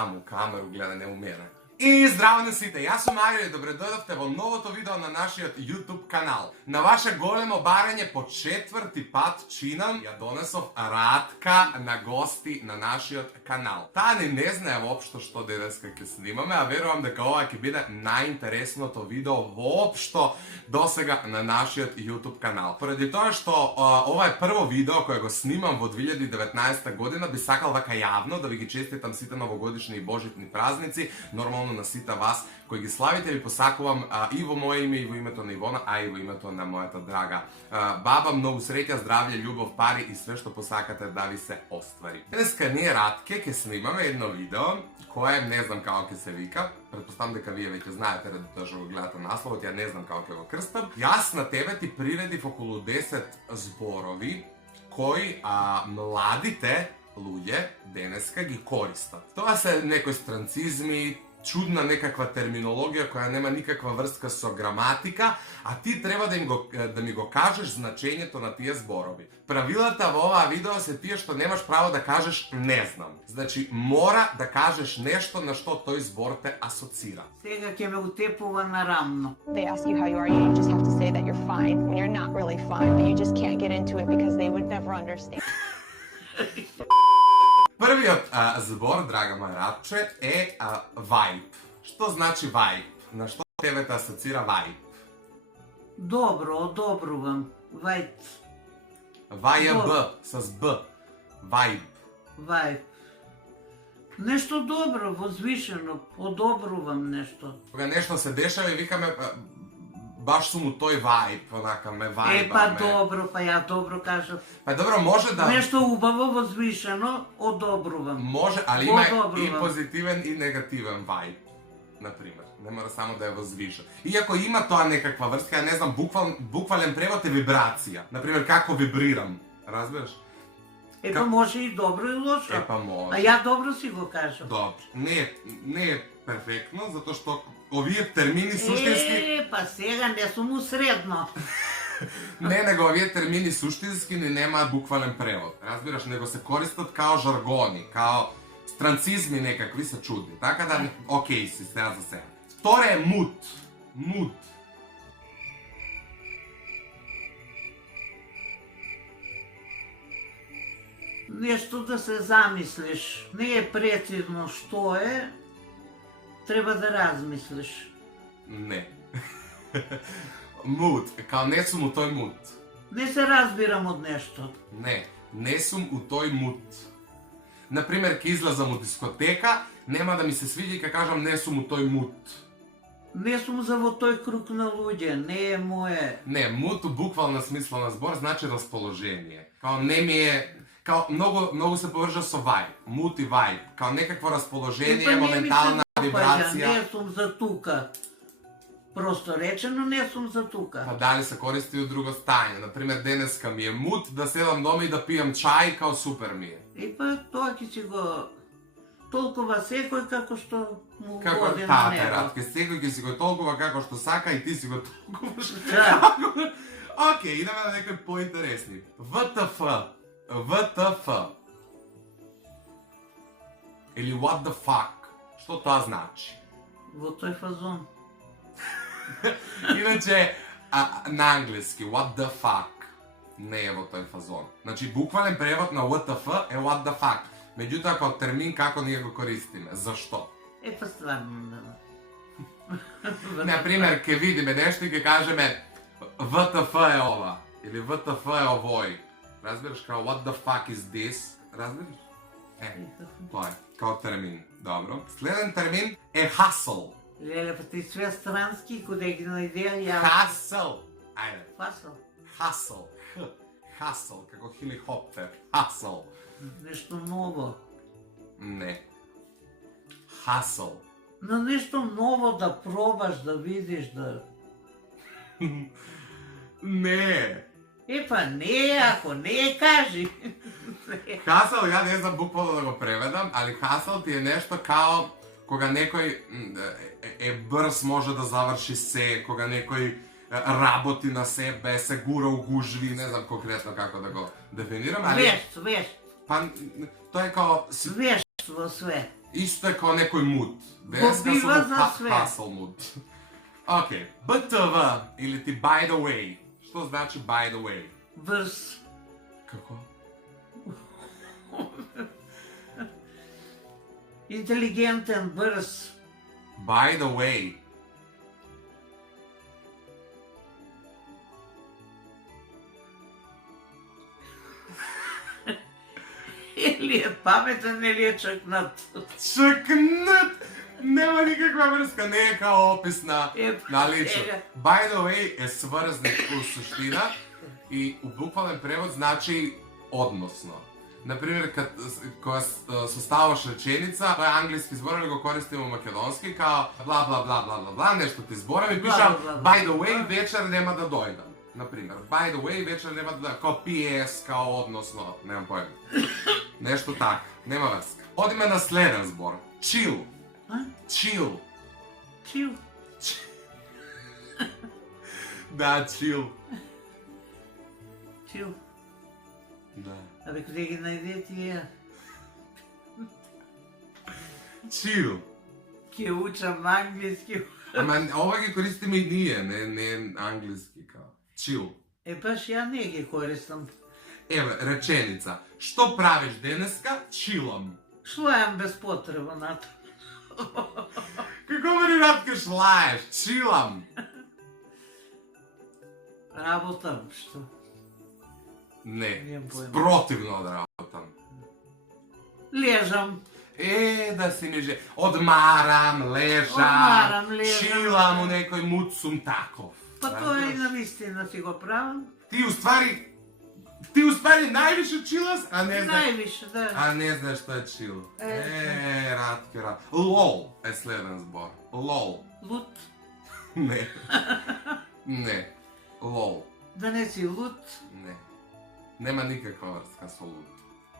таму камеру гледа, не у мене. И здраво на сите, јас сум Марио и добре дојдовте во новото видео на нашиот YouTube канал. На ваше големо барање по четврти пат чинам ја донесов Ратка на гости на нашиот канал. Таа не знае воопшто што денеска ќе снимаме, а верувам дека ова ќе биде најинтересното видео воопшто досега на нашиот YouTube канал. Поради тоа што ова е прво видео кое го снимам во 2019 година, би сакал вака јавно да ви ги честитам сите новогодишни и божитни празници, нормално на сите вас кои ги славите, ви посакувам и во моје име и во името на Ивона, а и во името на мојата драга баба, многу среќа, здравје, љубов, пари и све што посакате да ви се оствари. Денеска ние Ратке ќе снимаме едно видео кое не знам како ќе се вика, претпоставам дека вие веќе знаете ради тоа што го гледате насловот, ја не знам како ќе го крстам. Јас на тебе ти приредив околу 10 зборови кои младите луѓе денеска ги користат. Тоа се некои странцизми, чудна некаква терминологија која нема никаква врска со граматика, а ти треба да ми го кажеш значењето на тие зборови. Правилата во оваа видео се тие што немаш право да кажеш не знам. Значи, мора да кажеш нешто на што тој збор те асоцира. Сега ќе ме утепува нарамно. They ask you how you are, you just have to say that you're fine when you're not really fine, but you just can't get into it because they would never understand. Првиот збор, драга моја Ратче, е vibe. Што значи vibe? На што тебе те асоцира vibe? Добро, одобрувам. Вајт. Vibe, с Б. Vibe. Вајт. Нешто добро, возвишено, одобрувам нешто. Кога нешто се дешава и викаме баш сум у тој vibe, онака ме вајба. Па добро, па ја добро кажав. Па добро, може да... Нешто убаво, возвишено, одобрувам. Може, али има и Одобрувам. позитивен и негативен vibe, например. Не мора само да е возвишен. Иако има тоа некаква врска, ја не знам, буквален превод е вибрација. Например, како вибрирам, разбираш? Епа може и добро и лошо. Епа може. А ја добро си го кажав. Добро. Не е перфектно, затоа што овие термини суштински... Па сега не сум усредно. Не, него овие термини суштински не немаат буквален превод. Разбираш, него се користат као жаргони, као странцизми некакви се чудни. Така да, окей си, сега за сега. Вторе е мут. Мут. Нешто да се замислиш. Не е прецизно што е, треба да размислиш. Не. Мут. Као не сум у тој мут. Не се разбирам од нешто. Не сум у тој мут. Например, ке излазам од дискотека, нема да ми се свиѓа и ке кажам не сум у тој мут. Не сум за во тој круг на луѓе, не е мое. Не, мут у буквална смисла на збор значи расположение. Као не ми е... Као многу се поврза со vibe. Мут и vibe. Као некакво расположение, моментална вибрација. Не сум за тука. Просто речено не сум за тука. Па дали се користи у друго стање. Например, денеска ми е мут да седам дома и да пијам чај, као супер ми е. И па тоа ќе си го толкова секој како што му Како годи на тате, него. Ратке, секој ќе си го толкова како што сака и ти си го толкова Да. Океј, идеме на некои поинтересни. ВТФ. ВТФ. Или what the fuck. Што тоа значи? Во тој фазон. Иначе, на англиски, what the fuck не е во тој фазон. Значи, буквален превод на WTF е what the fuck. Меѓутоа, као термин, како ние го користиме? Зашто? Па стварно, да. Например, ке видиме нешто и ке кажеме ВТФ е ова, или ВТФ е овој. Разбираш, као what the fuck is this? Разбираш? Тоа е, као термин. Добро. Следен термин е hustle. Леле, па ти све странски, куде ги најдеа ја... Hustle. Ајде. Фасал. Hustle. Hustle, како хеликоптер. Hustle. Нешто ново. Не. Hustle. На нешто ново да пробаш, да видиш, да... Не. Епа не, ако не, кажи. Hustle, ја не знам буквално да го преведам, али hustle ти е нешто као кога некој е брз, може да заврши се, кога некој работи на себе, се гура у гужви, не знам конкретно како да го дефинирам, али... Вешт. Па, тоа е као... Вешт, во све. Исто е као некој мут. Денеска Бива сум за све. Hasselmut. Океј, BTW или ти by the way. Што значи by the way? Брз. Како? Интелигентен, брз. By the way. Или е паметен, или е чакнат. Чакнат! Нема никаква врска, не е као опис на лично. Ега. By the way е сврзник у суштина и у буквален превод значи односно. Например, кога составаш реченица, тоа е англиски збор, али го користимо македонски, као бла бла бла бла бла бла, нешто ти зборам и пишам Бла, бла, бла. by the way вечер нема да дојдам. Например, by the way вечер нема да дојдам, као PS, као односно, немам појма. Нешто така, нема врска. Одиме на следен збор. Chill. А? Chill. Чил. Да, chill. Чил. Да. Абе, къде ги найде тия? Chill. Ке учам английски. Ама ова ги користиме и ние, не англиски као. Chill. Е, баш ја не ги користам. Еве, реченица. Што правиш денеска? Чилам. Шлајам без потреба на тоа. Како ме Ратка шлаеш? Чилам. Работам, што? Не, Немам појма. спротивно од работам. Лежам. Да си ми одмарам, Одмарам, лежам. чилам у некој мут сум таков. Па тоа и на вистина си го правам. Ти уствари највише чилас, а не знаеш. Највише, да. А не знаеш што е чил. Е. Ратке. Лол е следен збор. Лол. Лут. Не. Не. Лол. Да не си лут. Не. Нема никаква врска со лут.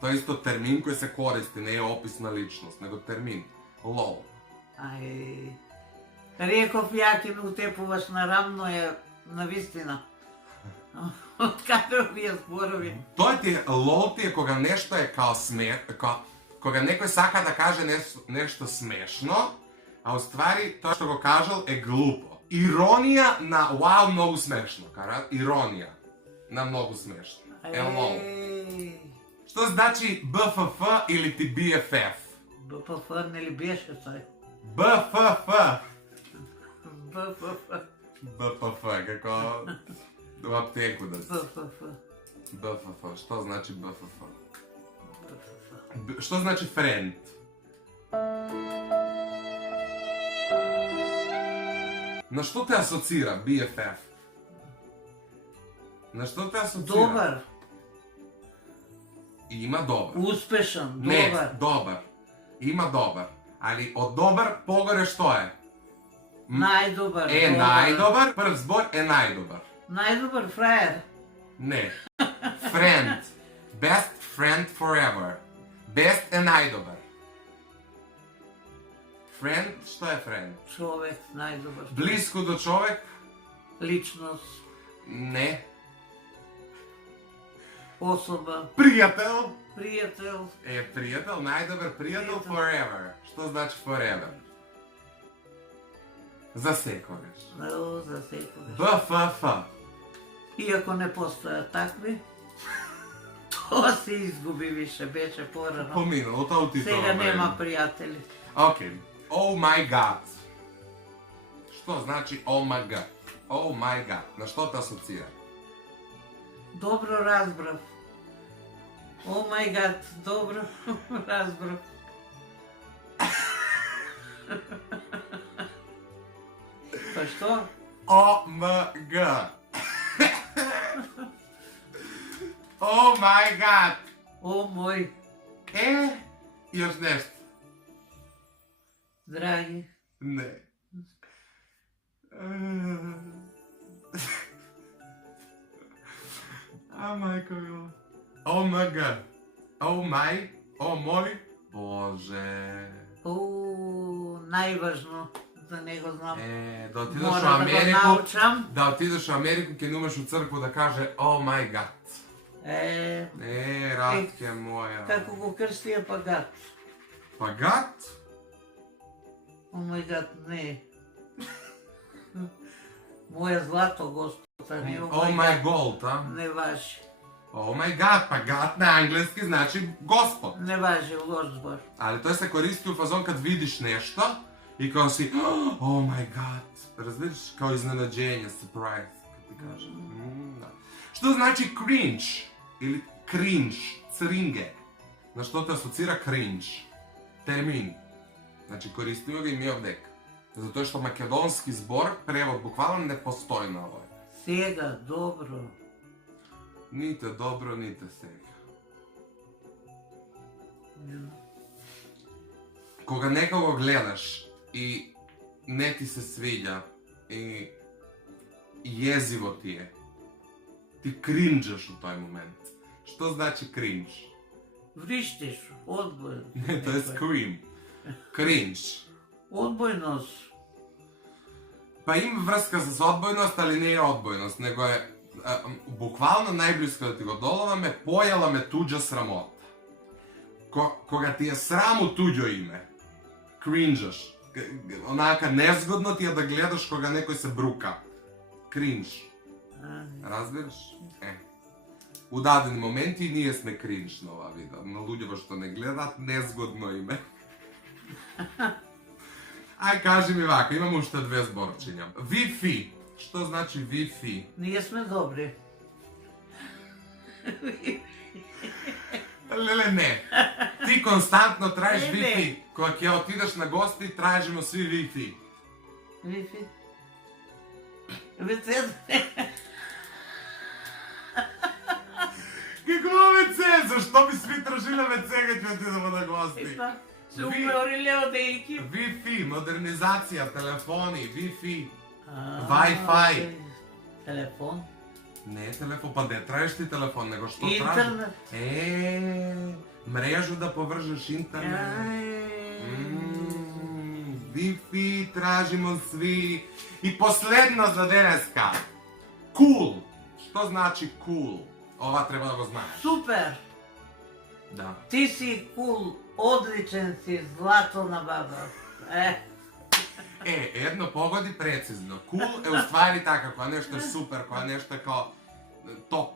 Тоа е исто термин кој се користи, не е опис на личност, него термин. Лол. Ај. Реков ја ке ме утепуваш нарамно е на вистина. Од каде овие зборови? Тоа ти е лол ти е кога нешто е као кога некој сака да каже нешто смешно, а уствари тоа што го кажал е глупо. Иронија на вау, многу смешно, кара? Иронија на многу смешно. Е лол. Што значи BFF или ти BFF? БПФ нели беше тој? BFF. БПФ. BFF, како у аптеку да си. БПФ. BFF, што значи BFF? БПФ. Што значи friend? На што те асоцира BFF? На што те асоцира? Добар, Има добар. успешен, Не, добар. добар. Има добар. Али од добар погоре што е? Најдобар. Е добар. најдобар, прв збор е најдобар. Најдобар фраер. Не. Friend. Best friend forever. Best е најдобар. Friend, што е friend? Човек, најдобар. Блиско до човек? Личност, Не. особа, Пријател? пријател, Е, пријател, најдобар пријател Пријател. forever. Што значи forever? За секогаш. за секогаш. BFF. Иако не постојат такви, тоа се изгуби више, беше порано. Поминалото аутито. Сега нема пријатели. Океј. Oh my god. Што значи oh my god? Oh my god. На што те асоцира? Добро разбрав. О мај гад, добро разбрав. Па што? OMG. Oh my god. О мој, Још нешто. драги. Не. А, мајко мила. Oh my god. Oh my. Oh мој. Боже. Најважно, да не го знам. Да отидеш Мора во да го Америку. научам. Да отидеш во Америку, ќе немаш у црква да каже Oh my god. Е, Ратке моја. како го крстија па гад. Пагат? О мой гад, не. Моє злато, Господ, а не О май голд, а? Не важи. О май гад, пагат на engleski znači gospod. Не важи, лош збор. Ali to se koristi u fazon kad vidiš nešto i kao si oh my god, razviš, kao iznenađenje, surprise, kad ti kažem. Da. Što znači cringe ili cringe, cringe? Na što te asocira cringe? Termin. Znači koristimo ga i mi ovdje. Zato što makedonski zbor, prevod bukvalno ne postoji na ovoj. Сега, добро. Nite dobro, nite sega. Koga nekoga gledaš i ne ti se sviđa i jezivo ti je, ti cringeaš u taj moment. Što znači cringe? Врищиш, одбойно. Ne, to je scream. Cringe. Odbojnost. Pa ima vrska s odbojnost, ali ne je odbojnost, nego je bukvalno najblisko da ti go dolova me, pojela me tuđa sramota. Koga ti je sram u tuđo ime. Cringeaš. Onaka nezgodno ti je da gledaš koga nekoj se bruka. Cringe. Razbiraš? U dadeni momenti nije sme cringe na ova videa. Na ljudjeva što ne gledat, nezgodno ime. Aj, kaži mi ovako, imamo ušte dve zborčenja. Wi-Fi. Što znači Wi-Fi? Ние сме добри. Lele, ne. Ti konstantno tražiš Ne. Wi-Fi. Kojak ja otideš na gosti, tražimo svi Wi-Fi. Wi-Fi. WC. Какво WC? Защо би сви тражили WC, като отидемо на гости? Се уморили от дейки. Wi-Fi, модернизация, телефони, Wi-Fi. Wi-Fi. Телефон. Не е телефон, па не tražiš ti telefon, nego što tražiš? Интернет. Mrežu da povržeš internet. Wi-Fi tražimo svi. I posljedno za deneska. Cool. Što znači cool? Ova treba da go znaš. Супер. Da. Ти си кул. Одличен си. Златна баба. Jedno pogodi precizno. Cool je u stvari tako, koja nešto je super, koja nešto je kao top.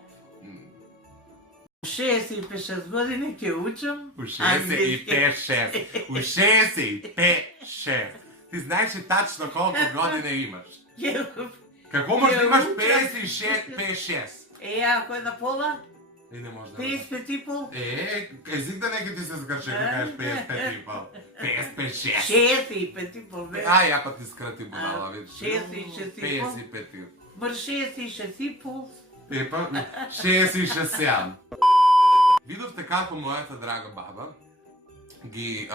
У 65 години ќе учам. U 65-6. U 65-6. Ti znaš li tačno koliko godine imaš? Kako možeš da imaš 56-5-6? Ако е на пола, I ne možda. 55 и пол. Език да нека ти се скърче, ако кажеш 55 и пол. 55-6. 65 и пол, бе. Ай, я път ти скрати будала, видиш. 66 и пол. 55 и Мър 66 и пол. 67. Видовте како моята драга баба ги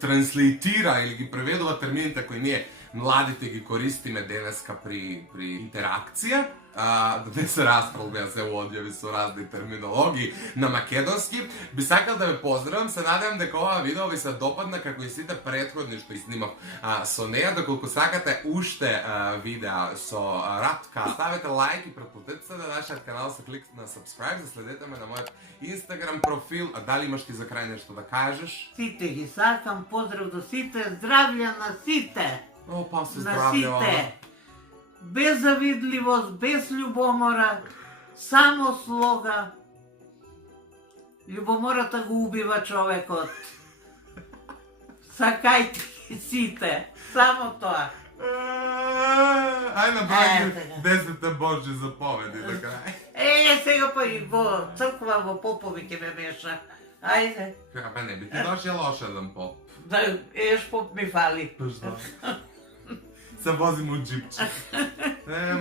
транслейтира или ги преведува термините кои ние младите ги користиме денеска при интеракција, да се распролбија се одјави со разни терминологии на македонски. Би сакал да ве поздравам, се надевам дека ова видео ви се допадна како и сите претходни што снимав со неја. Доколку сакате уште видеа со Радка, ставете лайк и претплатете се на нашиот канал со клик на subscribe, заследете ме на мојот Instagram профил. А дали имаш ти за крај нешто да кажеш? Сите ги сакам, поздрав до сите, здравје на сите! О, па се На здравје, сите! Без завидливост, без љубомора, само слога. Љубомората го убива човекот. Сакајте ги сите, само тоа. Ај направи 10 Божји заповеди на крај. Сега па и во црква, во попови ќе ме меша. Ајде. Бе, не би ти дошел още еден поп. Да, еш поп ми фали. Защо? Се возим у джипче.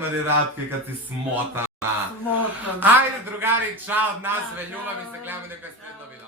Мари Радке, kad si smotana. Смотан. Ajde drugari, čao od nas, sve ljubav i se gledamo nekoj sredno video.